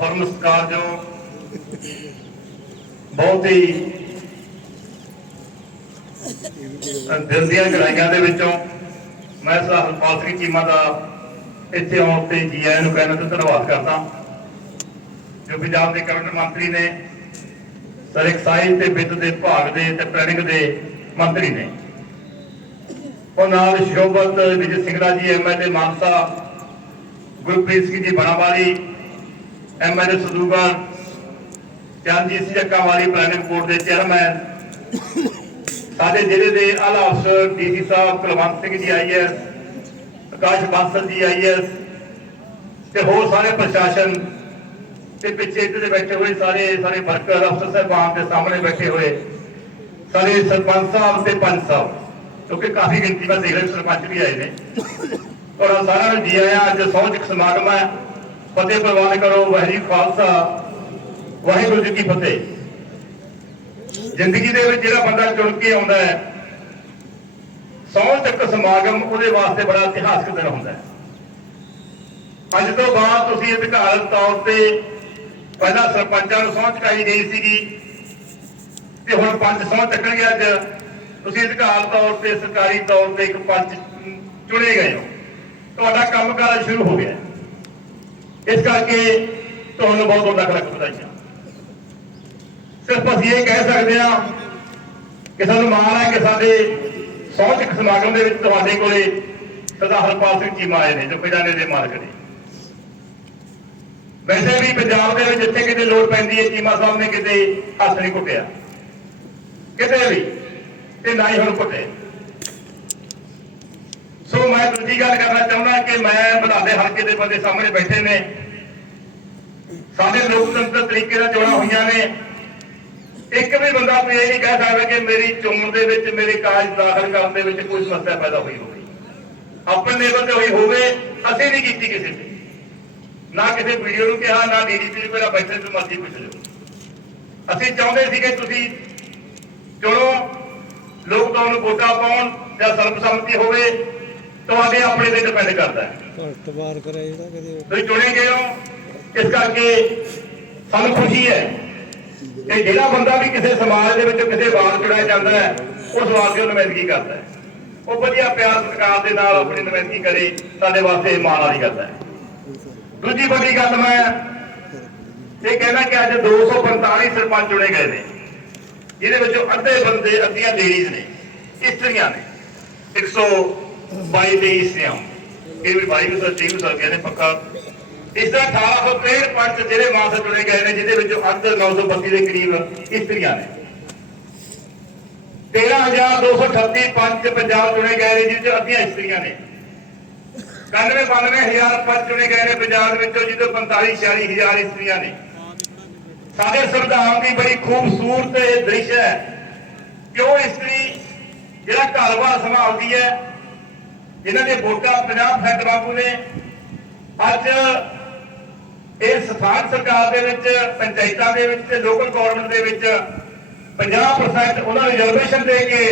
ਪਰਮ ਸਤਿਕਾਰਯੋਗ ਬਹੁਤ ਹੀ ਦਿਲ ਦੀਆਂ ਗਹਿਰਾਈਆਂ ਦੇ ਵਿੱਚੋਂ ਮੈਂ ਸਰਦਾਰ ਹਰਪਾਲ ਸਿੰਘ ਚੀਮਾ ਦਾ ਇੱਥੇ ਆਉਣ ਤੇ ਜੀ ਆਇਆਂ ਨੂੰ ਕਹਿਣ ਤੇ ਧੰਨਵਾਦ ਕਰਦਾ। ਜੋ ਪੰਜਾਬ ਦੇ ਕੈਬਨਿਟ ਮੰਤਰੀ ਨੇ, ਸਰ ਐਕਸਾਈਜ਼ ਤੇ ਵਿੱਤ ਦੇ ਵਿਭਾਗ ਦੇ ਤੇ ਪਲੈਨਿੰਗ ਦੇ ਮੰਤਰੀ ਨੇ। ਉਹ ਨਾਲ ਸ਼ੋਭਤ ਵਿਜੇ ਸਿੰਘਲਾ ਜੀ ਐਮਐਲਏ ਮਾਨਸਾ, ਗੁਰਪ੍ਰੀਤ ਸਿੰਘ ਜੀ ਬਣਾਵਾਲੀ ਐਮਐਲਏ ਸਦੂਗੜ ਚੰਦਜੀਤ ਸਿੰਘ ਚੱਕਾ ਵਾਲੀ ਪਲੈਨਿੰਗ ਬੋਰਡ ਦੇ ਚੇਅਰਮੈਨ। ਸਾਡੇ ਜ਼ਿਲ੍ਹੇ ਦੇ ਆਲਾ ਅਫਸਰ ਡੀਸੀ ਸਾਹਿਬ ਕੁਲਵੰਤ ਸਿੰਘ ਜੀ ਆਈਐਸ ਆਕਾਸ਼ ਬਾਂਸਲ ਜੀ ਆਈਐਸ ਤੇ ਹੋਰ ਸਾਰੇ ਪ੍ਰਸ਼ਾਸਨ ਤੇ ਪਿੱਛੇ ਇੱਥੇ ਦੇ ਬੈਠੇ ਹੋਏ ਸਾਰੇ ਸਾਰੇ ਵਰਕਰ, ਅਫਸਰ ਸਾਹਿਬਾਨ ਦੇ ਸਾਹਮਣੇ ਬੈਠੇ ਹੋਏ ਸਾਰੇ ਸਰਪੰਚ ਸਾਹਿਬ ਤੇ ਪੰਚ ਸਾਹਿਬ, ਕਿਉਂਕਿ ਕਾਫੀ ਗਿਣਤੀ ਵਿੱਚ ਦੇਖ ਰਹੇ ਸਰਪੰਚ ਵੀ ਆਏ ਨੇ। ਔਰ ਸਾਰਿਆਂ ਨੂੰ ਜੀ ਆਇਆਂ, ਅੱਜ ਸਹੁੰ ਸਮਾਗਮ ਹੈ। ਫਤਿਹ ਪ੍ਰਵਾਨ ਕਰੋ, ਵਾਹਿਗੁਰੂ ਖਾਲਸਾ, ਵਾਹਿਗੁਰੂ ਜੀ ਕੀ ਫਤਿਹ। ਜ਼ਿੰਦਗੀ ਦੇ ਵਿੱਚ ਜਿਹੜਾ ਬੰਦਾ ਚੁਣ ਕੇ ਆਉਂਦਾ ਹੈ, ਸਹੁੰ ਚੱਕ ਸਮਾਗਮ ਉਹਦੇ ਵਾਸਤੇ ਬੜਾ ਇਤਿਹਾਸਕ ਦਿਨ ਹੁੰਦਾ ਹੈ। ਅੱਜ ਤੋਂ ਬਾਅਦ ਤੁਸੀਂ ਅਧਿਕਾਰਤ ਤੌਰ ਤੇ ਪਹਿਲਾਂ ਸਰਪੰਚਾਂ ਨੂੰ ਸਹੁੰ ਚੁਕਾਈ ਗਈ ਸੀਗੀ, ਤੇ ਹੁਣ ਪੰਜ ਸਹੁੰ ਚੱਕਣਗੇ ਅੱਜ। ਤੁਸੀਂ ਅਧਿਕਾਰ ਤੌਰ ਤੇ, ਸਰਕਾਰੀ ਤੌਰ ਤੇ ਇੱਕ ਪੰਚ ਚੁਣੇ ਗਏ ਹੋ। ਤੁਹਾਡਾ ਕੰਮਕਾਰ ਸ਼ੁਰੂ ਹੋ ਗਿਆ ਇਸ ਕਰਕੇ ਤੁਹਾਨੂੰ ਬਹੁਤ ਬਹੁਤ ਲੱਖ ਲੱਖ ਵਧਾਈਆਂ। ਸਿਰਫ ਅਸੀਂ ਇਹ ਕਹਿ ਸਕਦੇ ਹਾਂ ਕਿ ਸਾਨੂੰ ਮਾਣ ਹੈ ਕਿ ਸਾਡੇ ਸੌਚਕ ਸਮਾਗਮ ਦੇ ਵਿੱਚ ਤੁਹਾਡੇ ਕੋਲੇ ਸਰਦਾਰ ਹਰਪਾਲ ਸਿੰਘ ਚੀਮਾ ਆਏ ਨੇ, ਜੋ ਖਜ਼ਾਨੇ ਦੇ ਮਾਲਕ ਨੇ। ਵੈਸੇ ਵੀ ਪੰਜਾਬ ਦੇ ਵਿੱਚ ਜਿੱਥੇ ਕਿਤੇ ਲੋੜ ਪੈਂਦੀ ਹੈ, ਚੀਮਾ ਸਾਹਿਬ ਨੇ ਕਿਤੇ ਹੱਥ ਨਹੀਂ ਕੁੱਟਿਆ ਕਿਤੇ ਵੀ, ਤੇ ਨਾ ਹੀ ਹੁਣ ਕੁੱਟੇ ਸੋ ਮੈਂ ਦੂਜੀ ਗੱਲ ਕਰਨਾ ਚਾਹੁੰਦਾ ਕਿ ਮੈਂ ਬਲਾਡੇ ਹਲਕੇ ਦੇ ਬੰਦੇ ਸਾਹਮਣੇ ਬੈਠੇ ਨੇ। ਸਾਡੇ ਲੋਕਤੰਤਰ ਤਰੀਕੇ ਨਾਲ ਚੋਣਾਂ ਹੋਈਆਂ ਨੇ। ਇੱਕ ਵੀ ਬੰਦਾ ਕੋਈ ਇਹ ਨਹੀਂ ਕਹਿ ਸਕਦਾ ਕਿ ਮੇਰੀ ਚੋਣ ਦੇ ਵਿੱਚ ਮੇਰੇ ਕਾਜ ਦਾਖਲ ਕਰਨ ਦੇ ਵਿੱਚ ਕੋਈ ਸਮੱਸਿਆ ਪੈਦਾ ਹੋਈ ਹੋਵੇ। ਆਪਣੇ ਲੈਵਲ ਤੇ ਹੋਈ ਹੋਵੇ ਅਸੀਂ ਨਹੀਂ ਕੀਤੀ ਕਿਸੇ ਤੇ। ਨਾ ਕਿਸੇ ਵੀਡੀਓ ਨੂੰ ਕਿਹਾ ਨਾ ਡੀਡੀਪੀ ਨੂੰ ਪਹਿਲਾਂ ਬੈਠੇ ਤੋਂ ਮਰਜ਼ੀ ਪੁੱਛ ਲਿਓ। ਅਸੀਂ ਚਾਹੁੰਦੇ ਸੀ ਕਿ ਤੁਸੀਂ ਚੁਣੋ ਲੋਕ ਤੁਹਾਨੂੰ ਵੋਟਾਂ ਪਾਉਣ ਜਾਂ ਸਰਬਸੰਮਤੀ ਹੋਵੇ ਤੁਹਾਡੇ ਆਪਣੇ ਤੇ ਡਿਪੈਂਡ ਕਰਦਾ ਹੈ। ਘੱਟ ਵਾਰ ਕਰਿਆ ਜਿਹੜਾ ਕਦੇ ਤੁਸੀਂ ਚੁਣੇ ਗਏ ਹੋ। ਇਸ ਕਰਕੇ ਸਾਨੂੰ ਖੁਸ਼ੀ ਹੈ ਕਿ ਜਿਹੜਾ ਬੰਦਾ ਵੀ ਕਿਸੇ ਸਮਾਜ ਦੇ ਵਿੱਚੋਂ ਕਿਸੇ ਵਾਰ ਚੁਣਿਆ ਜਾਂਦਾ ਹੈ, ਉਸ ਵਾਰ ਦੀ ਨੁਮਾਇੰਦਗੀ ਕਰਦਾ ਹੈ। ਉਹ ਵਧੀਆ ਪਿਆਰ ਸਤਿਕਾਰ ਦੇ ਨਾਲ ਆਪਣੀ ਨੁਮਾਇੰਦਗੀ ਕਰੇ, ਸਾਡੇ ਵਾਸਤੇ ਇਹ ਮਾਣ ਵਾਲੀ ਗੱਲ ਹੈ। ਦੂਜੀ ਵੱਡੀ ਗੱਲ ਮੈਂ ਇਹ ਕਹਿਣਾ ਕਿ ਅੱਜ 245 ਸਰਪੰਚ ਚੁਣੇ ਗਏ ਨੇ, ਜਿਹਦੇ ਵਿੱਚੋਂ ਅੱਧੇ ਬੰਦੇ ਅੱਧੀਆਂ ਲੇਡੀਜ਼ ਨੇ, ਇਸਤਰੀਆਂ ਨੇ। 122 ਦੇ ਇਸਤਰੀਆਂ। ਇਹ ਵੀ 22 ਵੀ 23 ਨੂੰ ਸਕਦੇ ਕਹਿੰਦੇ ਪੱਕਾ ਇਸ ਦਾ 1863 ਪੰਚ ਜਿਹੜੇ ਮਾਸ ਚੁਣੇ ਗਏ ਨੇ, ਜਿਹਦੇ ਵਿੱਚੋਂ ਅੱਧ 932 ਦੇ ਕਰੀਬ ਇਸਤਰੀਆਂ ਨੇ। 13238 ਪੰਚ ਪੰਜਾਬ ਚੁਣੇ ਗਏ ਨੇ, ਜਿਹਦੇ ਵਿੱਚੋਂ ਅੱਧੀਆਂ ਇਸਤਰੀਆਂ ਨੇ। 91 92000 ਪੰਚ ਚੁਣੇ ਗਏ ਨੇ ਪੰਜਾਬ ਵਿੱਚੋਂ, ਜਿਹਦੇ 45 46000 ਇਸਤਰੀਆਂ ਨੇ। ਸਾਡੇ ਸੰਵਿਧਾਨ ਦੀ ਬੜੀ ਖੂਬਸੂਰਤ ਇਹ ਦ੍ਰਿਸ਼ ਹੈ ਕਿ ਉਹ ਇਸਤਰੀ ਜਿਹੜਾ ਘਰ-ਬਾਰ ਸੰਭਾਲਦੀ ਹੈ, ਇਹਨਾਂ ਦੇ ਵੋਟਾਂ 50% ਬਾਪੂ ਨੇ। ਅੱਜ ਇਹ ਸਥਾਨ ਸਰਕਾਰ ਦੇ ਵਿੱਚ, ਪੰਚਾਇਤਾਂ ਦੇ ਵਿੱਚ ਤੇ ਲੋਕਲ ਗਵਰਨਮੈਂਟ ਦੇ ਵਿੱਚ 50% ਉਹਨਾਂ ਨੂੰ ਰਿਜ਼ਰਵੇਸ਼ਨ ਦੇ ਕੇ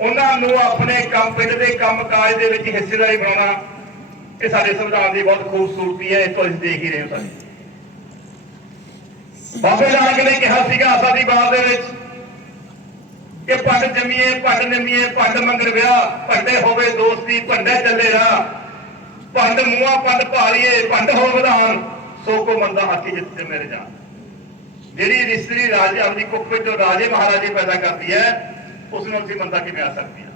ਉਹਨਾਂ ਨੂੰ ਆਪਣੇ ਕੰਮ, ਪਿੰਡ ਦੇ ਕੰਮ ਕਾਜ ਦੇ ਵਿੱਚ ਹਿੱਸੇਦਾਰੀ ਬਣਾਉਣਾ, ਇਹ ਸਾਡੇ ਸੰਵਿਧਾਨ ਦੀ ਬਹੁਤ ਖੂਬਸੂਰਤੀ ਹੈ ਇਹ ਤੋਂ ਅਸੀਂ ਦੇਖ ਹੀ ਰਹੇ ਹਾਂ ਸਾਰੇ। ਬਾਬੇ ਨਾਨਕ ਨੇ ਕਿਹਾ ਸੀਗਾ ਆਸਾ ਦੀ ਬਾਗ ਦੇ ਵਿੱਚ ਕਿ ਭੰਡ ਜੰਮੀਏ, ਭੰਡ ਨਿੰਮੀਏ, ਭੰਡ ਮੰਗਰ ਵਿਆਹ, ਭੰਡੇ ਹੋਵੇ ਦੋਸਤੀ, ਭੰਡੇ ਚੱਲੇ ਰਾਹ, ਭੰਡ ਮੂਆ ਭੰਡ ਭਾਲੀਏ, ਭੰਡ ਹੋ ਵਿਧਾਨ ਸੋ ਕੋ ਮੰਦਾ ਹਾਥੀ ਜਿੱਤ ਮੇਰੇ ਜਾਨ। ਜਿਹੜੀ ਰਿਸ਼ਤਰੀ ਰਾਜੇ ਆਪਣੀ ਕੁੱਖ ਵਿੱਚੋਂ ਰਾਜੇ ਮਹਾਰਾਜੇ ਪੈਦਾ ਕਰਦੀ ਹੈ, ਉਸ ਨੂੰ ਅਸੀਂ ਮੰਦਾ ਕਿਵੇਂ ਆ ਸਕਦੀ ਹੈ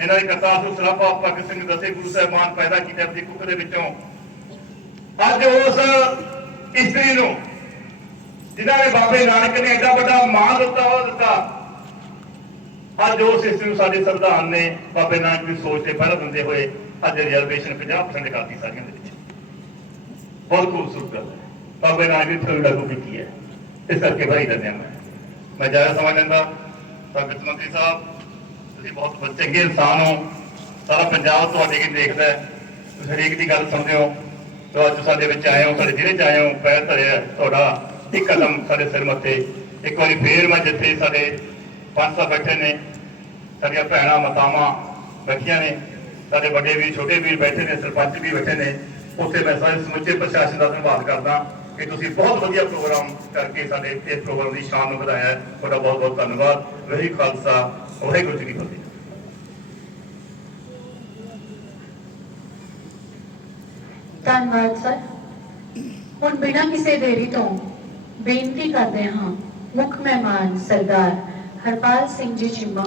ਇਹਨਾਂ ਦੇ ਕਰਤਾਰ ਸਿੰਘ ਸਰਾਭਾ ਭਗਤ ਸਿੰਘ ਦਸੇ, ਗੁਰੂ ਸਾਹਿਬਾਨ ਪੈਦਾ ਕੀਤੇ ਆਪਣੀ ਕੁੱਖ ਦੇ ਵਿੱਚੋਂ। ਅੱਜ ਉਸ ਇਸਤਰੀ ਨੂੰ, ਜਿਨ੍ਹਾਂ ਨੇ ਬਾਬੇ ਨਾਨਕ ਨੇ ਐਡਾ ਵੱਡਾ ਮਾਣ ਦਿੱਤਾ, ਉਹ ਦਿੱਤਾ। ਅੱਜ ਉਸ ਇਸਤਰੀ ਨੂੰ ਸਾਡੇ ਸੰਵਿਧਾਨ ਨੇ ਬਾਬੇ ਨਾਨਕ ਦੀ ਸੋਚ ਤੇ ਪਹਿਰਾ ਦਿੰਦੇ ਹੋਏ ਅੱਜ ਰਿਜ਼ਰਵੇਸ਼ਨ 50% ਕਰਤੀ ਸਾਰੀਆਂ ਦੇ ਵਿੱਚ। ਬਹੁਤ ਖੂਬਸੂਰਤ ਗੱਲ ਹੈ ਬਾਬੇ ਨਾਨਕ ਦੀ ਥੋੜੀ ਲਾਗੂ ਕੀਤੀ ਹੈ ਇਸ ਕਰਕੇ ਭਾਈ ਦਿੰਦੇ ਹਾਂ ਮੈਂ ਮੈਂ ਜ਼ਿਆਦਾ ਸਮਝ ਲੈਂਦਾ ਵਿੱਤ ਮੰਤਰੀ ਸਾਹਿਬ ਤੁਸੀਂ ਬਹੁਤ ਚੰਗੇ ਇਨਸਾਨ ਹੋ ਸਾਰਾ ਪੰਜਾਬ ਤੁਹਾਡੇ ਕੀ ਦੇਖਦਾ ਹੈ ਤੁਸੀਂ ਹਰੇਕ ਦੀ ਗੱਲ ਸੁਣਦੇ ਹੋ ਤੇ ਅੱਜ ਸਾਡੇ ਵਿੱਚ ਆਏ ਹੋ ਸਾਡੇ ਜ਼ਿਲ੍ਹੇ ਚ ਆਏ ਹੋ ਪੈਰ ਧਰਿਆ ਤੁਹਾਡਾ ਇੱਕ ਕਦਮ ਸਾਡੇ ਸਿਰ ਮੱਥੇ ਇੱਕ ਵਾਰੀ ਫੇਰ ਮੈਂ ਜਿੱਥੇ ਸਾਡੇ ਪੰਜ ਸਾਹਿਬ ਬੈਠੇ ਨੇ ਸਾਡੀਆਂ ਭੈਣਾਂ ਮਾਤਾਵਾਂ ਬੈਠੀਆਂ ਨੇ ਸਾਡੇ ਵੱਡੇ ਵੀ ਛੋਟੇ ਵੀ ਬੈਠੇ ਨੇ ਸਰਪੰਚ ਵੀ ਬੈਠੇ ਨੇ ਉੱਥੇ ਮੈਂ ਸਾਰੇ ਸਮੁੱਚੇ ਪ੍ਰਸ਼ਾਸਨ ਦਾ ਧੰਨਵਾਦ ਕਰਦਾ ਕਿ ਤੁਸੀਂ ਬਹੁਤ ਵਧੀਆ ਪ੍ਰੋਗਰਾਮ ਕਰਕੇ ਸਾਡੇ ਇਸ ਪ੍ਰੋਗਰਾਮ ਦੀ ਸ਼ਾਨ ਨੂੰ ਵਧਾਇਆ ਹੈ। ਤੁਹਾਡਾ ਬਹੁਤ ਬਹੁਤ ਧੰਨਵਾਦ। ਵਹੀ ਖਾਲਸਾ, ਵਾਹਿਗੁਰੂ ਜੀ ਕੀ ਫਤਿਹ। ਧੰਨਵਾਦ, ਸਰ। ਹੁਣ ਬਿਨਾਂ ਕਿਸੇ ਦੇਰੀ ਤੋਂ ਬੇਨਤੀ ਕਰਦੇ ਹਾਂ, ਮੁੱਖ ਮਹਿਮਾਨ ਸਰਦਾਰ ਹਰਪਾਲ ਸਿੰਘ ਜੀ ਚੀਮਾ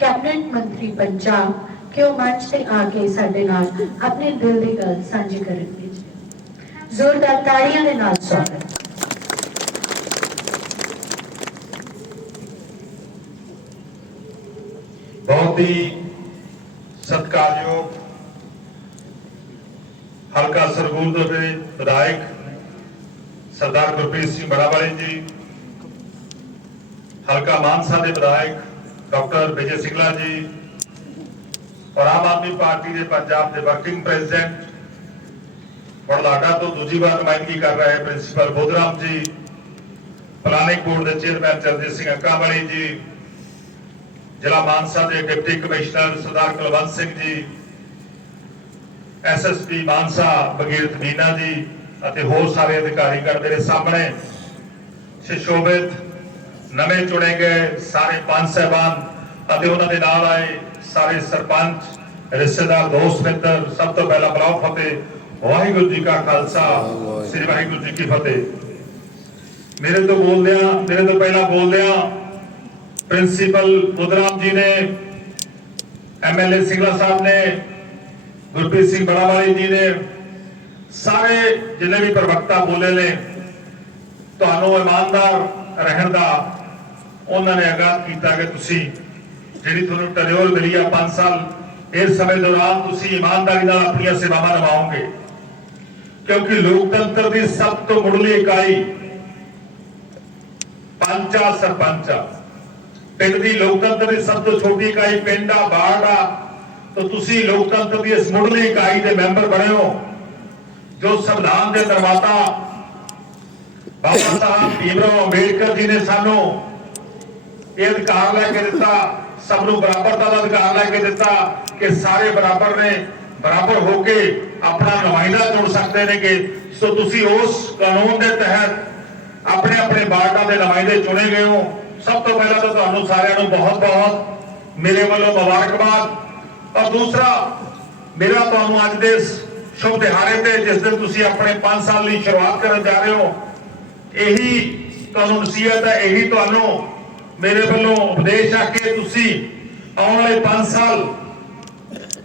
ਕੈਬਨਿਟ ਮੰਤਰੀ ਪੰਜਾਬ ਕਿ ਉਹ ਮੰਚ ਤੇ ਆ ਕੇ ਸਾਡੇ ਨਾਲ ਆਪਣੇ ਦਿਲ ਦੀ ਗੱਲ ਸਾਂਝੀ ਕਰਨਗੇ ਜ਼ੋਰਦਾਰ ਤਾੜੀਆਂ ਦੇ ਨਾਲ ਸਵਾਗਤ ਬਹੁਤ ਹੀ ਸਤਿਕਾਰਯੋਗ, ਹਲਕਾ ਸਰਗੂਰ ਦੇ ਵਿਧਾਇਕ ਸਰਦਾਰ ਗੁਰਪ੍ਰੀਤ ਸਿੰਘ ਬੜਾਵਾਲੀ ਜੀ, ਹਲਕਾ ਮਾਨਸਾ ਦੇ ਵਿਧਾਇਕ ਡਾਕਟਰ ਵਿਜੇ ਸਿੰਗਲਾ ਜੀ ਔਰ ਆਮ ਆਦਮੀ ਪਾਰਟੀ ਦੇ ਪੰਜਾਬ ਦੇ ਵਰਕਿੰਗ ਪ੍ਰੈਜ਼ੀਡੈਂਟ ਬੜਲਾਡਾ ਤੋਂ ਦੂਜੀ ਵਾਰ ਨੁਮਾਇੰਦਗੀ ਕਰ ਰਹੇ principal Bodhram ji planning board ਦੇ ਚੇਅਰਮੈਨ ਚਰਨਜੀਤ ਸਿੰਘ ਅੱਕਾਵਾਲੀ ਜੀ, ਜ਼ਿਲ੍ਹਾ ਮਾਨਸਾ ਦੇ deputy commissioner Sardar Kulwant Singh ji SSP Mansa ਬਗੀਰਤ Meena ਜੀ ਅਤੇ ਹੋਰ ਸਾਰੇ ਅਧਿਕਾਰੀਗਣ ਮੇਰੇ ਸਾਹਮਣੇ ਸ਼ਿਸ਼ੋਭਿਤ ਨਵੇਂ ਚੁਣੇ ਗਏ ਸਾਰੇ ਪੰਜ ਸਹਿਬਾਨ ਅਤੇ ਉਹਨਾਂ ਦੇ ਨਾਲ ਆਏ ਸਾਰੇ ਸਰਪੰਚ, ਰਿਸ਼ਤੇਦਾਰ, ਦੋਸਤ, ਮਿੱਤਰ, ਸਭ ਤੋਂ ਪਹਿਲਾਂ ਬਲਾਉ ਫਤਿਹ, ਵਾਹਿਗੁਰੂ ਜੀ ਕਾ ਖਾਲਸਾ, ਸ੍ਰੀ ਵਾਹਿਗੁਰੂ ਜੀ ਕੀ ਫਤਿਹ। ਮੇਰੇ ਤੋਂ ਬੋਲਦਿਆਂ, ਮੇਰੇ ਤੋਂ ਪਹਿਲਾਂ ਬੋਲਦਿਆਂ ਪ੍ਰਿੰਸੀਪਲ ਬੁਦਰਾਮ ਜੀ ਨੇ ਐਮਐਲਏ ਸਿੰਘਲਾ ਸਾਹਿਬ ਨੇ, ਗੁਰਪ੍ਰੀਤ ਸਿੰਘ ਬੜਾਵਾਲੀ ਜੀ ਨੇ, ਸਾਰੇ ਜਿੰਨੇ ਵੀ ਪ੍ਰਵਕਤਾ ਬੋਲੇ ਨੇ, ਤੁਹਾਨੂੰ ਇਮਾਨਦਾਰ ਰਹਿਣ ਦਾ ਉਹਨਾਂ ਨੇ ਆਗਾਜ਼ ਕੀਤਾ ਕਿ ਤੁਸੀਂ ਜਿਹੜੀ ਤੁਹਾਨੂੰ ਟਰਿਓਰ ਮਿਲੀ ਆ 5 ਸਾਲ, ਇਸ ਸਮੇਂ ਦੌਰਾਨ ਤੁਸੀਂ ਇਮਾਨਦਾਰੀ ਨਾਲ ਆਪਣੀਆਂ ਸੇਵਾਵਾਂ ਨਿਭਾਓਗੇ। ਕਿਉਂਕਿ ਲੋਕਤੰਤਰ ਦੀ ਸਭ ਤੋਂ ਮੁੱਢਲੀ ਇਕਾਈ ਪੰਚਾ ਸਰਪੰਚਾ। ਪਿੰਡ ਦੀ ਲੋਕਤੰਤਰ ਦੀ ਸਭ ਤੋਂ ਛੋਟੀ ਇਕਾਈ ਪਿੰਡ ਆ, ਵਾਰਡ ਆ। ਤਾਂ ਤੁਸੀਂ ਲੋਕਤੰਤਰ ਦੀ ਇਸ ਮੁੱਢਲੀ ਇਕਾਈ ਦੇ ਮੈਂਬਰ ਬਣੇ ਹੋ, ਜੋ ਸੰਵਿਧਾਨ ਦੇ ਨਿਰਮਾਤਾ ਬਾਬਾ ਸਾਹਿਬ ਭੀਮਰਾਓ ਅੰਬੇਡਕਰ ਜੀ ਨੇ ਸਾਨੂੰ ਇਹ ਅਧਿਕਾਰ ਲੈ ਕੇ ਦਿੱਤਾ। ਸਭ ਨੂੰ ਬਰਾਬਰਤਾ ਦਾ ਅਧਿਕਾਰ ਲੈ ਕੇ ਦਿੱਤਾ ਕਿ ਸਾਰੇ ਬਰਾਬਰ ਨੇ ਬਰਾਬਰ ਹੋ ਕੇ ਆਪਣਾ ਨੁਮਾਇੰਦਾ ਚੁਣ ਸਕਦੇ ਨੇ ਕਿ ਸੋ ਤੁਸੀਂ ਉਸ ਕਾਨੂੰਨ ਦੇ ਤਹਿਤ ਆਪਣੇ ਆਪਣੇ ਵਾਰਡਾਂ ਦੇ ਨੁਮਾਇੰਦੇ ਚੁਣੇ ਗਏ ਹੋ। ਸਭ ਤੋਂ ਪਹਿਲਾਂ ਤਾਂ ਤੁਹਾਨੂੰ ਸਾਰਿਆਂ ਨੂੰ ਬਹੁਤ ਬਹੁਤ ਮੇਰੇ ਵੱਲੋਂ ਮੁਬਾਰਕਬਾਦ। ਔਰ ਦੂਸਰਾ, ਮੇਰਾ ਤੁਹਾਨੂੰ ਅੱਜ ਦੇ ਸ਼ੁਭ ਦਿਹਾੜੇ ਤੇ ਜਿਸ ਦਿਨ ਤੁਸੀਂ ਆਪਣੇ 5 ਸਾਲ ਦੀ ਸ਼ੁਰੂਆਤ ਕਰਨ ਜਾ ਰਹੇ ਹੋ, ਇਹੀ ਤੁਹਾਨੂੰ ਨਸੀਹਤ ਹੈ, ਇਹੀ ਤੁਹਾਨੂੰ ਮੇਰੇ ਵੱਲੋਂ ਉਪਦੇਸ਼ ਆ ਕਿ ਤੁਸੀਂ ਆਉਣ ਵਾਲੇ 5 ਸਾਲ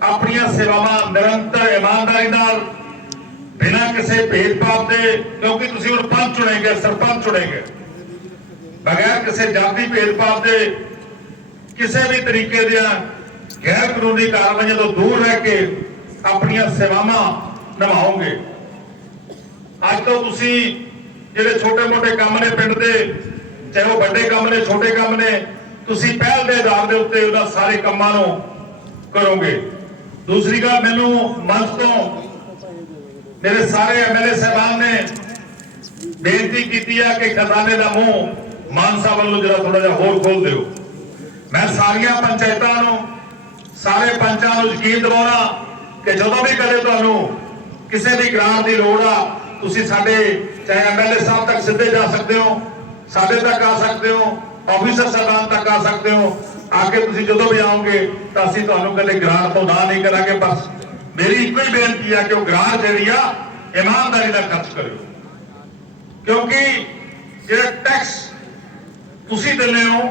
ਆਪਣੀਆਂ ਸੇਵਾਵਾਂ ਨਿਰੰਤਰ ਇਮਾਨਦਾਰੀ ਨਾਲ, ਬਿਨਾਂ ਕਿਸੇ ਭੇਦਭਾਵ ਦੇ, ਕਿਉਂਕਿ ਤੁਸੀਂ ਹੁਣ ਪੰਚ ਚੁਣੇ ਸਰਪੰਚ ਚੁਣੇ ਬਗੈਰ ਕਿਸੇ ਜਾਤੀ ਭੇਦਭਾਵ ਦੇ, ਕਿਸੇ ਵੀ ਤਰੀਕੇ ਦੀਆਂ ਗੈਰ ਕਾਨੂੰਨੀ ਕਾਰਵਾਈਆਂ ਤੋਂ ਦੂਰ ਰਹਿ ਕੇ ਆਪਣੀਆਂ ਸੇਵਾਵਾਂ ਨਿਭਾਓਗੇ। ਅੱਜ ਤੋਂ ਤੁਸੀਂ ਜਿਹੜੇ ਛੋਟੇ-ਮੋਟੇ ਕੰਮ ਨੇ ਪਿੰਡ ਦੇ ਚਾਹੇ ਉਹ ਵੱਡੇ ਕੰਮ ਨੇ, ਛੋਟੇ ਕੰਮ ਨੇ, ਤੁਸੀਂ ਪਹਿਲ ਦੇ ਆਧਾਰ ਦੇ ਉੱਤੇ ਉਹਨਾਂ ਸਾਰੇ ਕੰਮਾਂ ਨੂੰ ਕਰੋਗੇ। ਦੂਸਰੀ ਗੱਲ, ਮੈਨੂੰ ਮੰਚ ਤੋਂ ਮੇਰੇ ਸਾਰੇ ਐਮਐਲਏ ਸਾਹਿਬਾਨ ਨੇ ਬੇਨਤੀ ਕੀਤੀ ਹੈ ਕਿ ਖਜ਼ਾਨੇ ਦਾ ਮੂੰਹ ਮਾਨਸਾ ਵੱਲੋਂ ਜਿਹੜਾ ਥੋੜਾ ਜਿਹਾ ਹੋਰ ਖੋਲ ਦਿਓ। ਮੈਂ ਸਾਰੀਆਂ ਪੰਚਾਇਤਾਂ ਨੂੰ, ਸਾਰੇ ਪੰਚਾਂ ਨੂੰ ਯਕੀਨ ਦਿਵਾਉਣਾ ਕਿ ਜਦੋਂ ਵੀ ਕਦੇ ਤੁਹਾਨੂੰ ਕਿਸੇ ਵੀ ਗ੍ਰਾਂਟ ਦੀ ਲੋੜ ਆ, ਤੁਸੀਂ ਸਾਡੇ ਚਾਹੇ ਐਮਐਲਏ ਸਾਹਿਬ ਤੱਕ ਸਿੱਧੇ ਜਾ ਸਕਦੇ ਹੋ। ਸਾਡੇ ਤੱਕ ਆ ਸਕਦੇ ਹੋ ਆਫੀਸਰ ਸਾਹਿਬਾਨ ਤੱਕ ਆ ਸਕਦੇ ਹੋ। ਆ ਕੇ ਤੁਸੀਂ ਜਦੋਂ ਵੀ ਆਓਗੇ, ਤਾਂ ਅਸੀਂ ਤੁਹਾਨੂੰ ਕਦੇ ਗ੍ਰਾਂਟ ਤੋਂ ਨਾ ਨਹੀਂ ਕਰਾਂਗੇ ਬਸ ਮੇਰੀ ਇੱਕੋ ਹੀ ਬੇਨਤੀ ਆ ਕਿ ਉਹ ਗ੍ਰਾਂਟ ਜਿਹੜੀ ਆ, ਇਮਾਨਦਾਰੀ ਨਾਲ ਖਰਚ ਕਰਿਓ। ਕਿਉਂਕਿ ਜਿਹੜਾ ਟੈਕਸ ਤੁਸੀਂ ਦਿੰਦੇ ਹੋ,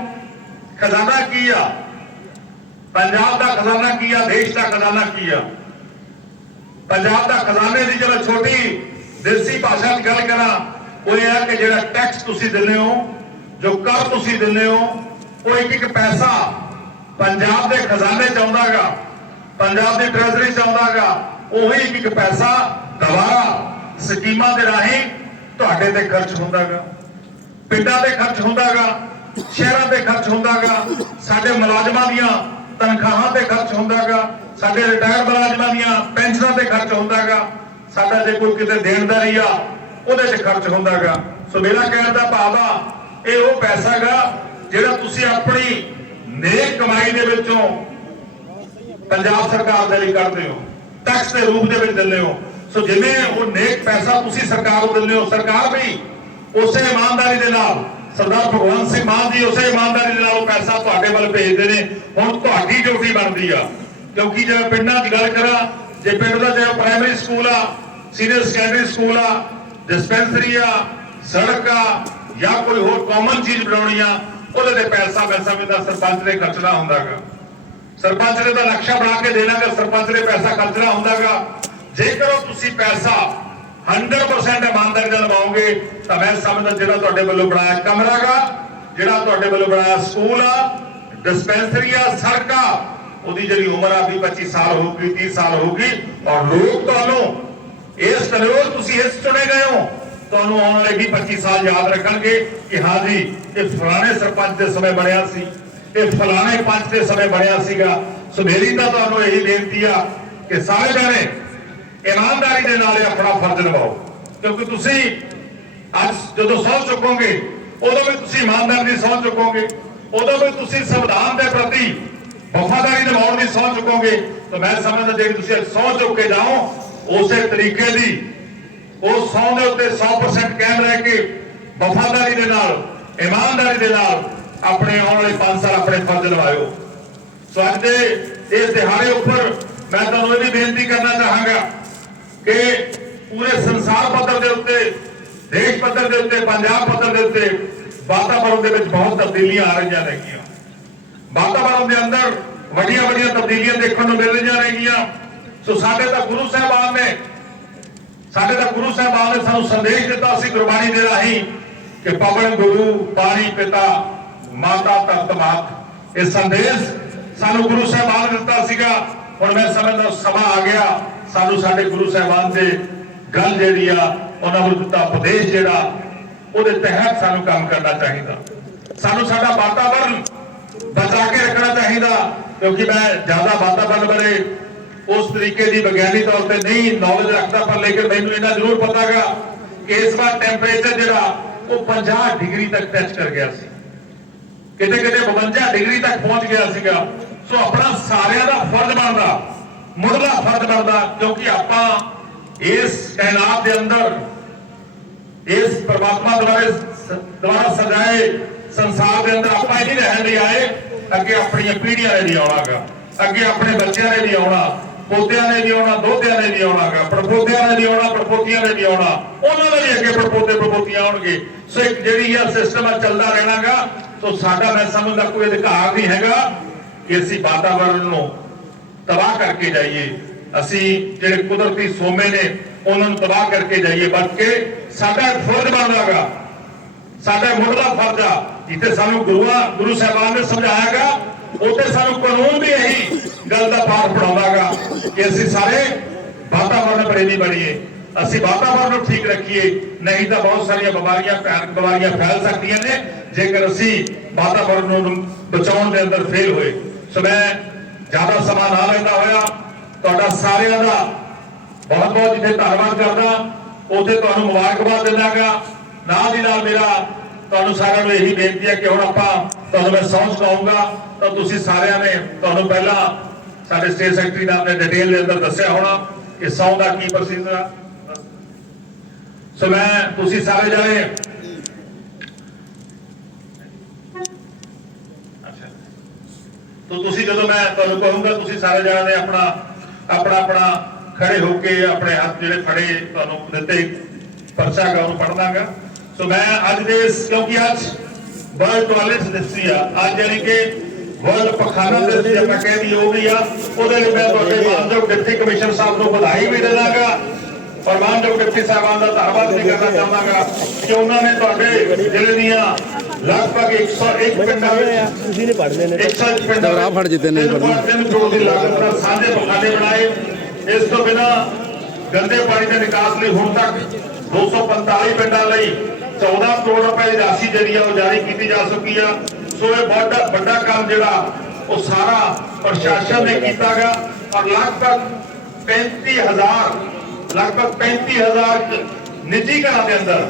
ਖਜ਼ਾਨਾ ਕੀ ਆ? ਪੰਜਾਬ ਦਾ ਖਜ਼ਾਨਾ ਕੀ ਆ? ਦੇਸ਼ ਦਾ ਖਜ਼ਾਨਾ ਕੀ ਆ? ਪੰਜਾਬ ਦਾ ਖਜ਼ਾਨੇ ਦੀ ਜਿਹੜਾ ਛੋਟੀ ਦੇਸੀ ਭਾਸ਼ਾ 'ਚ ਗੱਲ ਕਰਾਂ ਉਹ ਇਹ ਹੈ ਕਿ ਜਿਹੜਾ ਟੈਕਸ ਤੁਸੀਂ ਦਿੰਦੇ ਹੋ, ਜੋ ਕਰ ਤੁਸੀਂ ਦਿੰਦੇ ਹੋ ਉਹ ਇੱਕ ਇੱਕ ਪੈਸਾ ਪੰਜਾਬ ਦੇ ਖਜ਼ਾਨੇ 'ਚ ਆਉਂਦਾਗਾ ਪੰਜਾਬ ਦੀ ਟ੍ਰੈਜ਼ਰੀ 'ਚ ਆਉਂਦਾਗਾ ਉਹੀ ਇੱਕ ਇੱਕ ਪੈਸਾ ਦੁਬਾਰਾ ਸਕੀਮਾਂ ਦੇ ਰਾਹੀਂ ਤੁਹਾਡੇ ਤੇ ਖਰਚ ਹੁੰਦਾਗਾ ਪਿੰਡਾਂ ਦੇ ਖਰਚ ਹੁੰਦਾਗਾ ਸ਼ਹਿਰਾਂ ਤੇ ਖਰਚ ਹੁੰਦਾਗਾ ਸਾਡੇ ਮੁਲਾਜ਼ਮਾਂ ਦੀਆਂ ਤਨਖਾਹਾਂ ਤੇ ਖਰਚ ਹੁੰਦਾਗਾ ਸਾਡੇ ਰਿਟਾਇਰ ਮੁਲਾਜ਼ਮਾਂ ਦੀਆਂ ਪੈਨਸ਼ਨਾਂ ਤੇ ਖਰਚ ਹੁੰਦਾਗਾ ਸਾਡਾ ਜੇ ਕੋਈ ਕਿਤੇ ਦੇਣਦਾਰੀ ਆ ਉਹਦੇ 'ਚ ਖਰਚ ਹੁੰਦਾਗਾ। ਸੋ ਮੇਰਾ ਕਹਿਣ ਦਾ ਭਾਵ ਆ, ਇਹ ਉਹ ਪੈਸਾ ਗਾ ਜਿਹੜਾ ਤੁਸੀਂ ਆਪਣੀ ਨੇਕ ਕਮਾਈ ਦੇ ਵਿੱਚੋਂ ਪੰਜਾਬ ਸਰਕਾਰ ਦੇ ਲਈ ਕਰਦੇ ਹੋ ਟੈਕਸ ਦੇ ਰੂਪ ਦੇ ਵਿੱਚ ਦਿੰਦੇ ਹੋ। ਸੋ ਜਿਵੇਂ ਉਹ ਨੇਕ ਪੈਸਾ ਤੁਸੀਂ ਸਰਕਾਰ ਨੂੰ ਦਿੰਦੇ ਹੋ, ਸਰਕਾਰ ਵੀ ਉਸੇ ਇਮਾਨਦਾਰੀ ਦੇ ਨਾਲ, ਸਰਦਾਰ ਭਗਵੰਤ ਸਿੰਘ ਮਾਨ ਜੀ ਉਸੇ ਇਮਾਨਦਾਰੀ ਦੇ ਨਾਲ ਉਹ ਪੈਸਾ ਤੁਹਾਡੇ ਵੱਲ ਭੇਜਦੇ ਨੇ। ਹੁਣ ਤੁਹਾਡੀ ਡਿਊਟੀ ਬਣਦੀ ਆ। ਕਿਉਂਕਿ ਜੇ ਪਿੰਡਾਂ ਦੀ ਗੱਲ ਕਰਾਂ, ਜੇ ਪਿੰਡ ਦਾ ਜੇ ਪ੍ਰਾਇਮਰੀ ਸਕੂਲ ਆ ਸੀਨੀਅਰ ਸੈਕੰਡਰੀ ਸਕੂਲ ਆ ਡਿਸਪੈਂਸਰੀ ਆ ਸੜਕ ਆ ਜਾਂ ਕੋਈ ਹੋਰ ਕਾਮਨ ਚੀਜ਼ ਬਣਾਉਣੀ ਆ ਉਹਦੇ ਤੇ ਪੈਸਾ ਮੈਂ ਸਮਝਦਾ ਸਰਪੰਚ ਨੇ ਖਰਚਣਾ ਹੁੰਦਾਗਾ। ਸਰਪੰਚ ਨੇ ਤਾਂ ਨਕਸ਼ਾ ਬਣਾ ਕੇ ਦੇਣਾਗਾ, ਸਰਪੰਚ ਨੇ ਪੈਸਾ ਖਰਚਣਾ ਹੁੰਦਾਗਾ। ਜੇਕਰ ਉਹ ਤੁਸੀਂ ਪੈਸਾ 100% ਇਮਾਨਦਾਰੀ ਨਾਲ ਲਵਾਓਗੇ, ਤਾਂ ਮੈਂ ਸਮਝਦਾ ਜਿਹੜਾ ਤੁਹਾਡੇ ਵੱਲੋਂ ਬਣਾਇਆ ਕਮਰਾਗਾ, ਜਿਹੜਾ ਤੁਹਾਡੇ ਵੱਲੋਂ ਬਣਾਇਆ ਸਕੂਲ ਆ ਡਿਸਪੈਂਸਰੀ ਆ ਸੜਕਾਂ, ਉਹਦੀ ਜਿਹੜੀ ਉਮਰ ਆ ਵੀ 25 ਸਾਲ ਹੋਊਗੀ 30 ਸਾਲ ਹੋਊਗੀ, ਔਰ ਲੋਕ ਤੁਹਾਨੂੰ ਇਸ ਕਰਿਓ ਤੁਸੀਂ ਇਸ ਚੁਣੇ ਗਏ ਹੋ, ਤੁਹਾਨੂੰ ਆਉਣ ਵਾਲੇ 20 25 ਸਾਲ ਯਾਦ ਰੱਖਣਗੇ ਕਿ ਹਾਂ ਜੀ, ਇਹ ਫਲਾਣੇ ਸਰਪੰਚ ਦੇ ਸਮੇਂ ਬਣਿਆ ਸੀ, ਇਹ ਫਲਾਣੇ ਪੰਚ ਦੇ ਸਮੇਂ ਬਣਿਆ ਸੀਗਾ। ਸੋ ਮੇਰੀ ਤਾਂ ਤੁਹਾਨੂੰ ਇਹੀ ਬੇਨਤੀ ਆ ਕਿ ਸਾਰੇ ਜਣੇ ਇਮਾਨਦਾਰੀ ਦੇ ਨਾਲ ਆਪਣਾ ਫਰਜ਼ ਨਿਭਾਓ। ਕਿਉਂਕਿ ਤੁਸੀਂ ਅੱਜ ਜਦੋਂ ਸਹੁੰ ਚੁੱਕੋਗੇ, ਉਦੋਂ ਵੀ ਤੁਸੀਂ ਇਮਾਨਦਾਰੀ ਦੀ ਸਹੁੰ ਚੁੱਕੋਗੇ, ਉਦੋਂ ਵੀ ਤੁਸੀਂ ਸੰਵਿਧਾਨ ਦੇ ਪ੍ਰਤੀ ਵਫਾਦਾਰੀ ਨਿਭਾਉਣ ਦੀ ਸਹੁੰ ਚੁੱਕੋਗੇ, ਤਾਂ ਮੈਂ ਸਮਝਦਾ ਜੇ ਤੁਸੀਂ ਅੱਜ ਸਹੁੰ ਚੁੱਕ ਕੇ ਜਾਓ ਉਸੇ ਤਰੀਕੇ ਦੀ ਉਹ ਸਹੁੰ ਦੇ ਉੱਤੇ 100% ਕਾਇਮ ਰਹਿ ਕੇ ਵਫਾਦਾਰੀ ਦੇ ਨਾਲ, ਇਮਾਨਦਾਰੀ ਦੇ ਨਾਲ ਆਪਣੇ ਆਉਣ ਵਾਲੇ 5 ਸਾਲ ਆਪਣੇ ਫਰਜ਼ ਨਿਭਾਇਓ। ਸੋ ਅੱਜ ਦੇ ਇਸ ਦਿਹਾੜੇ ਉੱਪਰ ਮੈਂ ਤੁਹਾਨੂੰ ਇਹ ਵੀ ਬੇਨਤੀ ਕਰਨਾ ਚਾਹਾਂਗਾ ਕਿ ਪੂਰੇ ਸੰਸਾਰ ਪੱਧਰ ਦੇ ਉੱਤੇ, ਦੇਸ਼ ਪੱਧਰ ਦੇ ਉੱਤੇ, ਪੰਜਾਬ ਪੱਧਰ ਦੇ ਉੱਤੇ ਵਾਤਾਵਰਣ ਦੇ ਵਿੱਚ ਬਹੁਤ ਤਬਦੀਲੀਆਂ ਆ ਰਹੀਆਂ ਨੇਗੀਆਂ। ਵਾਤਾਵਰਣ ਦੇ ਅੰਦਰ ਵੱਡੀਆਂ ਵੱਡੀਆਂ ਤਬਦੀਲੀਆਂ ਦੇਖਣ ਨੂੰ ਮਿਲ ਰਹੀਆਂ ਨੇਗੀਆਂ। ਸੋ ਸਾਡੇ ਤਾਂ ਗੁਰੂ ਸਾਹਿਬਾਨ ਨੇ, ਸਾਡੇ ਤਾਂ ਗੁਰੂ ਸਾਹਿਬਾਨ ਨੇ ਸਾਨੂੰ ਸੰਦੇਸ਼ ਦਿੱਤਾ ਸੀ ਗੁਰਬਾਣੀ ਦੇ ਰਾਹੀਂ ਕਿ ਪਵਨ ਗੁਰੂ ਪਾਣੀ ਪਿਤਾ, ਮਾਤਾ ਧਰਤ ਮਾਤ। ਇਹ ਸੰਦੇਸ਼ ਸਾਨੂੰ ਗੁਰੂ ਸਾਹਿਬਾਨ ਦਿੱਤਾ ਸੀਗਾ। ਹੁਣ ਮੈਂ ਸਮਝਦਾ ਸਮਾਂ ਆ ਗਿਆ। ਸਾਨੂੰ ਸਾਡੇ ਗੁਰੂ ਸਾਹਿਬਾਨ ਦੇ ਗੱਲ ਜਿਹੜੀ ਆ, ਉਹਨਾਂ ਨੂੰ ਦਿੱਤਾ ਉਪਦੇਸ਼ ਜਿਹੜਾ, ਉਹਦੇ ਤਹਿਤ ਸਾਨੂੰ ਕੰਮ ਕਰਨਾ ਚਾਹੀਦਾ। ਸਾਨੂੰ ਸਾਡਾ ਵਾਤਾਵਰਣ ਬਚਾ ਕੇ ਰੱਖਣਾ ਚਾਹੀਦਾ, ਕਿਉਂਕਿ ਮੈਂ ਜ਼ਿਆਦਾ ਵਾਤਾਵਰਣ ਬਾਰੇ ਉਸ ਤਰੀਕੇ ਦੀ ਵਿਗਿਆਨੀ ਤੌਰ ਤੇ ਨਹੀਂ ਨੌਲੇਜ ਰੱਖਦਾ, ਪਰ ਲੇਕਿਨ ਮੈਨੂੰ ਇਹਨਾਂ ਜ਼ਰੂਰ ਪਤਾਗਾ ਕਿ ਇਸ ਵਾਰ ਟੈਂਪਰੇਚਰ ਜਿਹੜਾ, ਉਹ 50 ਡਿਗਰੀ ਤੱਕ ਟੱਚ ਕਰ ਗਿਆ ਸੀ। ਕਿਤੇ ਕਿਤੇ 52 ਡਿਗਰੀ ਤੱਕ ਪਹੁੰਚ ਗਿਆ ਸੀਗਾ। ਸੋ ਆਪਣਾ ਸਾਰਿਆਂ ਦਾ ਫਰਜ਼ ਬਣਦਾ ਮੁੱਢਲਾ ਫਰਜ਼ ਬਣਦਾ, ਕਿਉਂਕਿ ਆਪਾਂ ਇਸ ਕਾਇਨਾਤ ਦੇ ਅੰਦਰ, ਇਸ ਪ੍ਰਮਾਤਮਾ ਦੁਆਰੇ ਦੁਆਰਾ ਸਜਾਏ ਸੰਸਾਰ ਦੇ ਅੰਦਰ ਆਪਾਂ ਹੀ ਨਹੀਂ ਰਹਿਣ ਲਈ ਆਏ, ਅੱਗੇ ਆਪਣੀਆਂ ਪੀੜ੍ਹੀਆਂ ਨੇ ਵੀ ਆਉਣਾਗਾ ਅੱਗੇ ਆਪਣੇ ਬੱਚਿਆਂ ਨੇ ਵੀ ਆਉਣਾ। ਪੋਤਿਆਂ ਨੇ ਵੀ ਆਉਣਾ, ਦੋਤਿਆਂ ਨੇ ਵੀ ਆਉਣਾਗਾ ਪੜਪੋਤਿਆਂ ਨੇ ਵੀ ਆਉਣਾ, ਪੜਪੋਤੀਆਂ ਨੇ ਵੀ ਆਉਣਾ। ਉਹਨਾਂ ਦੇ ਵੀ ਅੱਗੇ ਪੜਪੋਤੇ, ਪੜਪੋਤੀਆਂ ਆਉਣਗੇ। ਸੋ ਇੱਕ ਜਿਹੜੀ ਆ ਸਿਸਟਮ ਆ ਚੱਲਦਾ ਰਹਿਣਾਗਾ ਸੋ ਸਾਡਾ ਮੈਂ ਸਮਝਦਾ ਕੋਈ ਅਧਿਕਾਰ ਨਹੀਂ ਹੈਗਾ ਕਿ ਅਸੀਂ ਵਾਤਾਵਰਣ ਨੂੰ ਤਬਾਹ ਕਰਕੇ ਜਾਈਏ। ਅਸੀਂ ਜਿਹੜੇ ਕੁਦਰਤੀ ਸੋਮੇ ਨੇ, ਉਹਨਾਂ ਨੂੰ ਤਬਾਹ ਕਰਕੇ ਜਾਈਏ। ਬਲਕਿ ਸਾਡਾ ਇੱਕ ਫਰਜ਼ ਬਣਦਾਗਾ ਸਾਡਾ ਮੁੱਢਲਾ ਫਰਜ਼ ਆ। ਜਿੱਥੇ ਸਾਨੂੰ ਗੁਰੂਆਂ, ਗੁਰੂ ਸਾਹਿਬਾਨ ਨੇ ਸਮਝਾਇਆਗਾ ਉੱਥੇ ਸਾਨੂੰ ਕਾਨੂੰਨ ਵੀ ਇਹੀ ਗੱਲ ਦਾ ਪਾਠ ਪੜਾਉਂਦਾਗਾ ਕਿ ਅਸੀਂ ਸਾਰੇ ਵਾਤਾਵਰਣ ਪ੍ਰੇਮੀ ਬਣੀਏ। ਅਸੀਂ ਵਾਤਾਵਰਣ ਨੂੰ ਠੀਕ ਰੱਖੀਏ। ਨਹੀਂ ਤਾਂ ਬਹੁਤ ਸਾਰੀਆਂ ਬਿਮਾਰੀਆਂ ਭਿਆਨਕ ਬਿਮਾਰੀਆਂ ਫੈਲ ਸਕਦੀਆਂ ਨੇ, ਜੇਕਰ ਅਸੀਂ ਵਾਤਾਵਰਣ ਨੂੰ ਬਚਾਉਣ ਦੇ ਅੰਦਰ ਫੇਲ ਹੋਏ। ਸੋ ਮੈਂ ਜ਼ਿਆਦਾ ਸਮਾਂ ਨਾ ਲੈਂਦਾ ਹੋਇਆ। ਤੁਹਾਡਾ ਸਾਰਿਆਂ ਦਾ ਬਹੁਤ ਬਹੁਤ ਜਿੱਥੇ ਧੰਨਵਾਦ ਕਰਦਾ। ਉੱਥੇ ਤੁਹਾਨੂੰ ਮੁਬਾਰਕਬਾਦ ਦਿੰਦਾਗਾ। ਨਾਲ ਦੀ ਨਾਲ ਮੇਰਾ ਤੁਹਾਨੂੰ ਸਾਰਿਆਂ ਨੂੰ ਇਹੀ ਬੇਨਤੀ ਹੈ ਕਿ ਹੁਣ ਆਪਾਂ ਤੁਹਾਨੂੰ ਮੈਂ ਸਹੁੰ ਚੁਕਾਊਂਗਾ ਤਾਂ ਤੁਸੀਂ ਸਾਰਿਆਂ ਨੇ ਤੁਹਾਨੂੰ ਪਹਿਲਾਂ ਸਾਡੇ ਸਟੇਟ ਸੈਕਟਰੀ ਦਾ ਆਪਣੇ ਡਿਟੇਲ ਦੇ ਅੰਦਰ ਦੱਸਿਆ ਹੋਣਾ ਕਿ ਸਹੁੰ ਦਾ ਕੀ ਪ੍ਰੋਸੀਜਰ ਆ। ਸੋ ਮੈਂ, ਤੁਸੀਂ ਸਾਰੇ ਜਾਣੇ? ਅੱਛਾ। ਤੋ ਤੁਸੀਂ ਜਦੋਂ ਮੈਂ ਤੁਹਾਨੂੰ ਕਹੂੰਗਾ, ਤੁਸੀਂ ਸਾਰੇ ਜਣਾਂ ਆਪਣਾ ਆਪਣਾ ਆਪਣਾ ਖੜੇ ਹੋ ਕੇ ਆਪਣੇ ਹੱਥ ਜਿਹੜੇ ਖੜੇ ਤੁਹਾਨੂੰ ਦਿੱਤੇ, ਪਰਚਾ ਗਾ ਉਹਨੂੰ ਪੜਨਾਗਾ ਸੋ ਮੈਂ ਅੱਜ ਦੇ, ਕਿਉਂਕਿ ਅੱਜ ਵਰਲਡ ਟਾਇਲਟ ਦਿਸੀ ਆ, ਅੱਜ ਯਾਨੀ ਕਿ ਵਰਲਡ ਪਖਾਨਾ ਦਿਸੀ ਆਪਾਂ ਕਹਿੰਦੀ ਉਹ ਵੀ ਆ। ਉਹਦੇ ਲਈ ਮੈਂ ਤੁਹਾਡੇ ਮਾਨਯੋਗ ਡਿਪਟੀ ਕਮਿਸ਼ਨਰ ਸਾਹਿਬ ਨੂੰ ਵਧਾਈ ਵੀ ਦੇਵਾਂਗਾ। ਮਾਨਯੋਗ ਡਿਪਟੀ ਸਾਹਿਬਾਨ ਦਾ ਧੰਨਵਾਦ ਵੀ ਕਰਨਾ ਚਾਹਾਂਗਾ ਕਿ ਉਹਨਾਂ ਨੇ ਤੁਹਾਡੇ ਜ਼ਿਲ੍ਹੇ ਦੀਆਂ ਲਗਭਗ 101 ਪਿੰਡਾਂ ਵਿੱਚ ਤੁਸੀਂ ਨੇ ਸਾਲ ਪਿੰਡਾਂ ਦੌਰਾ ਫੜ ਜਿੱਤੇ ਨੇ ਕਰੋੜ ਦੀ ਲਾਗਤ ਨਾਲ ਸਾਂਝੇ ਪਖਾਨੇ ਬਣਾਏ। ਇਸ ਤੋਂ ਬਿਨਾ ਗੰਦੇ ਪਾਣੀ ਦੇ ਨਿਕਾਸ ਲਈ ਹੁਣ ਤੱਕ 245 ਪਿੰਡਾਂ ਲਈ 14 ਕਰੋੜ ਰੁਪਏ ਦੀ ਰਾਸ਼ੀ ਜਿਹੜੀ ਆ ਉਹ ਜਾਰੀ ਕੀਤੀ ਜਾ ਚੁੱਕੀ ਆ। ਸੋ ਇਹ ਵੱਡਾ ਵੱਡਾ ਕੰਮ ਜਿਹੜਾ ਉਹ ਸਾਰਾ ਪ੍ਰਸ਼ਾਸਨ ਨੇ ਕੀਤਾਗਾ ਔਰ ਲਗਭਗ 35000 ਲਗਭਗ 35000 ਨਿੱਜੀ ਘਰਾਂ ਦੇ ਅੰਦਰ,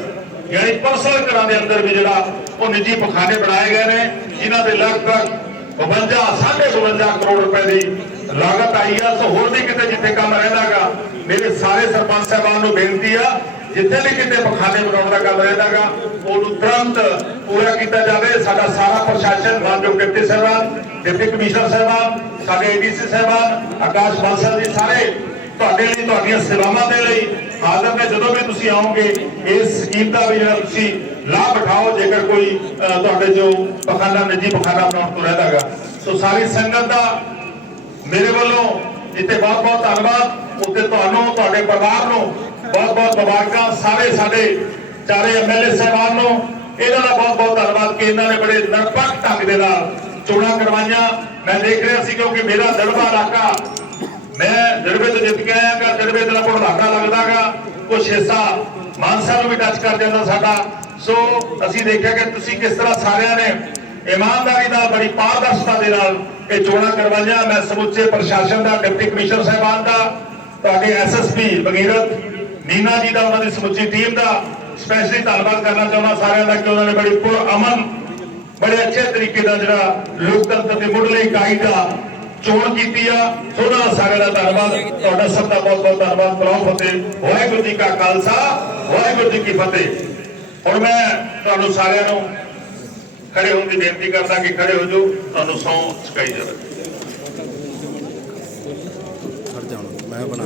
ਯਾਨੀ ਪਰਸਨਲ ਘਰਾਂ ਦੇ ਅੰਦਰ ਵੀ ਜਿਹੜਾ ਉਹ ਨਿੱਜੀ ਪਖਾਨੇ ਬਣਾਏ ਗਏ ਨੇ, ਜਿਨ੍ਹਾਂ ਦੇ ਲਗਭਗ 52 52 ਕਰੋੜ ਰੁਪਏ ਦੀ ਲਾਗਤ ਆਈ ਆ। ਸੋ ਹੋਰ ਵੀ ਕਿਤੇ ਜਿੱਥੇ ਕੰਮ ਰਹਿੰਦਾਗਾ ਮੇਰੇ ਸਾਰੇ ਸਰਪੰਚ ਸਾਹਿਬਾਨ ਨੂੰ ਬੇਨਤੀ ਆ ਜਿੱਥੇ ਵੀ ਕਿਤੇ ਪਖਾਨੇ ਬਣਾਉਣ ਦਾ ਗੱਲ ਉਹਨੂੰ ਤੁਰੰਤ ਪੂਰਾ ਕੀਤਾ ਜਾਵੇ। ਸਾਡਾ ਸਾਰਾ ਪ੍ਰਸ਼ਾਸਨ, ਮਾਨਯੋਗ ਡਿਪਟੀ ਸਾਹਿਬਾਨ, ਡਿਪਟੀ ਕਮਿਸ਼ਨਰ ਸਾਹਿਬਾਨ, ਸਾਡੇ ਏਡੀਸੀ ਸਾਹਿਬਾਨ, ਆਕਾਸ਼ ਬਾਂਸਲ ਜੀ ਸਾਰੇ ਤੁਹਾਡੇ ਲਈ, ਤੁਹਾਡੀਆਂ ਸੇਵਾਵਾਂ ਦੇ ਲਈ ਹਾਜ਼ਰ ਨੇ। ਜਦੋਂ ਵੀ ਤੁਸੀਂ ਆਓਗੇ, ਇਸ ਸਕੀਮ ਦਾ ਵੀ ਜਿਹੜਾ ਤੁਸੀਂ ਲਾਭ ਉਠਾਓ, ਜੇਕਰ ਕੋਈ ਤੁਹਾਡੇ ਜੋ ਪਖਾਨਾ, ਨਿੱਜੀ ਪਖਾਨਾ ਬਣਾਉਣ ਤੋਂ ਰਹਿੰਦਾਗਾ। ਸੋ ਸਾਰੀ ਸੰਗਤ ਦਾ ਮੇਰੇ ਵੱਲੋਂ ਇੱਥੇ ਬਹੁਤ ਬਹੁਤ ਧੰਨਵਾਦ। ਉੱਤੇ ਤੁਹਾਨੂੰ, ਤੁਹਾਡੇ ਪਰਿਵਾਰ ਨੂੰ ਬਹੁਤ ਬਹੁਤ ਮੁਬਾਰਕਾਂ ਸਾਰੇ ਸਾਡੇ ਚਾਰੇ ਐਮਐਲਏ ਸਾਹਿਬਾਨ ਨੂੰ। ਇਹਨਾਂ ਦਾ ਬਹੁਤ ਬਹੁਤ ਧੰਨਵਾਦ ਕਿ ਇਹਨਾਂ ਨੇ ਬੜੇ ਨਿਰਪੱਖ ਢੰਗ ਦੇ ਨਾਲ ਚੋਣਾਂ ਕਰਵਾਈਆਂ। ਮੈਂ ਦੇਖ ਰਿਹਾ ਸੀ ਕਿਉਂਕਿ ਮੇਰਾ ਦੜਬਾ ਇਲਾਕਾ, ਮੈਂ ਦੜਬੇ ਤੋਂ ਜਿੱਤ ਕੇ ਆਇਆਗਾ ਦੜਬੇ ਦਾ ਪੜਾਕਾ ਲੱਗਦਾਗਾ ਕੁਛ ਹਿੱਸਾ ਮਾਨਸਾ ਨੂੰ ਵੀ ਟੱਚ ਕਰ ਜਾਂਦਾ ਸਾਡਾ। ਸੋ ਅਸੀਂ ਦੇਖਿਆ ਕਿ ਤੁਸੀਂ ਕਿਸ ਤਰ੍ਹਾਂ ਸਾਰਿਆਂ ਨੇ ਇਮਾਨਦਾਰੀ ਨਾਲ, ਬੜੀ ਪਾਰਦਰਸ਼ਤਾ ਦੇ ਨਾਲ ਇਹ ਚੋਣਾਂ ਕਰਵਾਈਆਂ। ਮੈਂ ਸਮੁੱਚੇ ਪ੍ਰਸ਼ਾਸਨ ਦਾ, ਡਿਪਟੀ ਕਮਿਸ਼ਨਰ ਸਾਹਿਬਾਨ ਦਾ, ਤੁਹਾਡੇ ਐਸਐਸਪੀ ਬਗੀਰਤ ਨੀਨਾ ਜੀ ਦਾ ਉਹਨਾਂ ਦੀ ਸਮੁੱਚੀ ਟੀਮ ਦਾ ਸਪੈਸ਼ਲੀ ਧੰਨਵਾਦ ਕਰਨਾ ਚਾਹੁੰਦਾ ਸਾਰਿਆਂ ਦਾ ਕਿ ਉਹਨਾਂ ਨੇ ਬੜੀ ਪੁਰ ਅਮਨ ਬੜੇ ਅੱਛੇ ਤਰੀਕੇ ਨਾਲ ਜਿਹੜਾ ਲੋਕਤੰਤਰ ਦੀ ਮੁੱਢਲੀ ਇਕਾਈ ਦਾ ਚੋਣ ਕੀਤੀ ਆ। ਸੋ ਸਾਰਿਆਂ ਦਾ ਧੰਨਵਾਦ। ਤੁਹਾਡਾ ਸਭ ਦਾ ਬਹੁਤ ਬਹੁਤ ਧੰਨਵਾਦ। ਬਲਾਉ ਫਤਿਹ। ਵਾਹਿਗੁਰੂ ਜੀ ਕਾ ਖਾਲਸਾ। ਵਾਹਿਗੁਰੂ ਜੀ ਕੀ ਫਤਿਹ। ਹੁਣ ਮੈਂ ਤੁਹਾਨੂੰ ਸਾਰਿਆਂ ਨੂੰ ਖੜੇ ਹੋਣ ਦੀ ਬੇਨਤੀ ਕਰਦਾ ਕਿ ਖੜੇ ਹੋ ਜਾਓ। ਤੁਹਾਨੂੰ ਸੌਂ ਚੁਕਾਈ ਜਾਵੇ। ਖੜ ਜਾਣਾ ਮੈਂ ਬਣਾ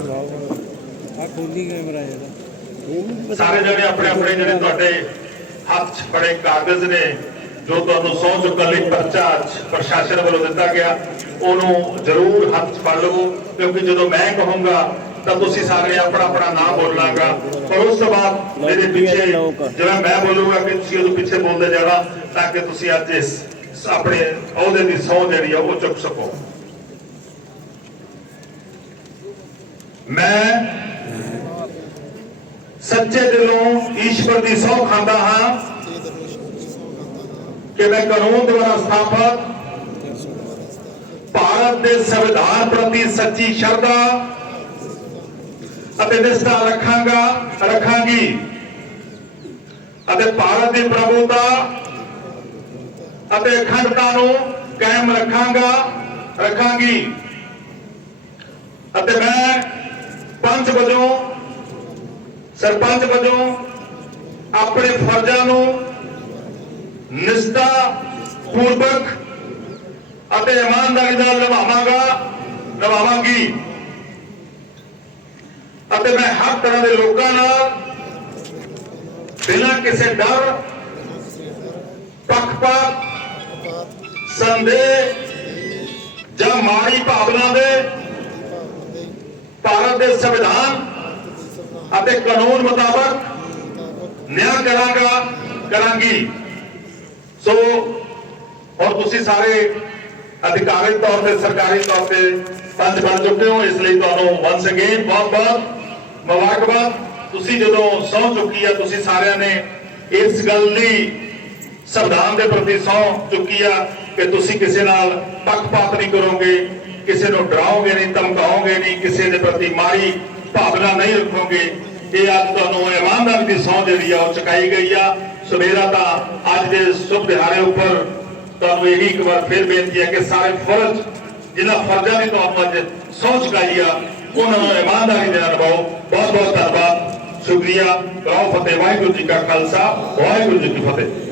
ਆ ਖੋਲੀ ਕੈਮਰਾ ਇਹਦਾ। ਸਾਰੇ ਜਣੇ ਆਪਣੇ ਆਪਣੇ ਜਿਹੜੇ ਤੁਹਾਡੇ ਹੱਥ ਬੜੇ ਕਾਗਜ਼ ਨੇ ਜੋ ਤੁਹਾਨੂੰ ਸੌ ਚੁੱਕਣ ਲਈ ਪਰਚਾ ਪ੍ਰਸ਼ਾਸਨ ਵੱਲੋਂ ਦਿੱਤਾ ਗਿਆ ਉਹਨੂੰ ਜ਼ਰੂਰ ਹੱਥ ਫੜ ਲਵੋ ਕਿਉਂਕਿ ਜਦੋਂ ਮੈਂ ਕਹੂੰਗਾ ਤਾਂ ਤੁਸੀਂ ਸਾਰੇ ਆਪਣਾ ਆਪਣਾ ਨਾਮ ਬੋਲਾਂਗਾ। ਪਰ ਉਸ ਤੋਂ ਬਾਅਦ ਮੇਰੇ ਪਿੱਛੇ ਜਿਵੇਂ ਮੈਂ ਬੋਲੂਗਾ ਕਿ ਤੁਸੀਂ ਉਹਦੇ ਪਿੱਛੇ ਬੋਲਦੇ ਜਾਣਾ ਤਾਂ ਕਿ ਤੁਸੀਂ ਅੱਜ ਇਸ ਆਪਣੇ ਅਹੁਦੇ ਦੀ ਸਹੁੰ ਜਿਹੜੀ ਆ ਉਹ ਚੁੱਕ ਸਕੋ। ਮੈਂ ਸੱਚੇ ਦਿਲੋਂ ਈਸ਼ਵਰ ਦੀ ਸਹੁੰ ਖਾਂਦਾ ਹਾਂ। ਕਿ ਮੈਂ ਕਾਨੂੰਨ ਦੁਆਰਾ ਸਥਾਪਿਤ ਭਾਰਤ ਦੇ ਸੰਵਿਧਾਨ ਪ੍ਰਤੀ ਸੱਚੀ ਸ਼ਰਧਾ ਅਤੇ ਨਿਸ਼ਠਾ ਰੱਖਾਂਗਾ, ਰੱਖਾਂਗੀ। ਅਤੇ ਭਾਰਤ ਦੀ ਪ੍ਰਭੂਤਾ ਅਤੇ ਅਖੰਡਤਾ ਨੂੰ ਕਾਇਮ ਰੱਖਾਂਗਾ, ਰੱਖਾਂਗੀ। ਅਤੇ ਮੈਂ ਪੰਜ ਵਜੋਂ ਸਰਪੰਚ ਵਜੋਂ ਆਪਣੇ ਫਰਜ਼ਾਂ ਨੂੰ ਨਿਸ਼ਠਾ ਪੂਰਵਕ ਅਤੇ ਇਮਾਨਦਾਰੀ ਨਾਲ ਨਿਭਾਵਾਂਗਾ, ਨਿਭਾਵਾਂਗੀ। ਅਤੇ ਮੈਂ ਹਰ ਤਰ੍ਹਾਂ ਦੇ ਲੋਕਾਂ ਨਾਲ ਬਿਨਾਂ ਕਿਸੇ ਡਰ, ਪੱਖਪਾਤ, ਸੰਦੇਹ ਜਾਂ ਮਾੜੀ ਭਾਵਨਾ ਦੇ ਭਾਰਤ ਦੇ ਸੰਵਿਧਾਨ ਅਤੇ ਕਾਨੂੰਨ ਮੁਤਾਬਕ ਨਿਆਂ ਕਰਾਂਗਾ, ਕਰਾਂਗੀ। ਸੋ ਔਰ ਤੁਸੀਂ ਸਾਰੇ ਅਧਿਕਾਰੀ ਤੌਰ ਤੇ, ਸਰਕਾਰੀ ਤੌਰ ਤੇ ਪੰਜ ਬਣ ਚੁੱਕੇ ਹੋ। ਇਸ ਲਈ ਤੁਹਾਨੂੰ ਵਾਂਸ ਅਗੇਨ ਬਹੁਤ ਬਹੁਤ ਮੁਬਾਰਕਬਾਦ। ਤੁਸੀਂ ਜਦੋਂ ਸਹੁੰ ਚੁੱਕੀ ਆ, ਤੁਸੀਂ ਸਾਰਿਆਂ ਨੇ ਇਸ ਗੱਲ ਦੀ ਸੰਵਿਧਾਨ ਦੇ ਪ੍ਰਤੀ ਸਹੁੰ ਚੁੱਕੀ ਆ ਕਿ ਤੁਸੀਂ ਕਿਸੇ ਨਾਲ ਪੱਖਪਾਤ ਨਹੀਂ ਕਰੋਗੇ, ਕਿਸੇ ਨੂੰ ਡਰਾਓਗੇ ਨਹੀਂ, ਧਮਕਾਓਗੇ ਨਹੀਂ, ਕਿਸੇ ਦੇ ਪ੍ਰਤੀ ਮਾੜੀ ਭਾਵਨਾ ਨਹੀਂ ਰੱਖੋਗੇ। ਇਹ ਅੱਜ ਤੁਹਾਨੂੰ ਇਮਾਨਦਾਰੀ ਦੀ ਸਹੁੰ ਜਿਹੜੀ ਆ, ਉਹ ਚੁਕਾਈ ਗਈ ਆ। ਸੋ ਤਾਂ ਅੱਜ ਦੇ ਸ਼ੁਭ ਦਿਹਾੜੇ ਉੱਪਰ ਤੁਹਾਨੂੰ ਇਹੀ ਇੱਕ ਵਾਰ ਫਿਰ ਬੇਨਤੀ ਹੈ ਕਿ ਸਾਰੇ ਫਰਜ਼ ਜਿਹਨਾਂ ਫਰਜ਼ਾਂ ਦੀ ਤੁਹਾਨੂੰ ਅੱਜ ਸਹੁੰ ਚੁਕਾਈ ਆ, ਉਹਨਾਂ ਨੂੰ ਇਮਾਨਦਾਰੀ ਦੇ ਨਾਲ ਨਿਭਾਓ। ਬਹੁਤ ਬਹੁਤ ਧੰਨਵਾਦ। ਸ਼ੁਕਰੀਆ। ਕਰਾਓ ਫਤਿਹ। ਵਾਹਿਗੁਰੂ ਜੀ ਕਾ ਖਾਲਸਾ। ਵਾਹਿਗੁਰੂ ਜੀ ਕੀ ਫਤਿਹ।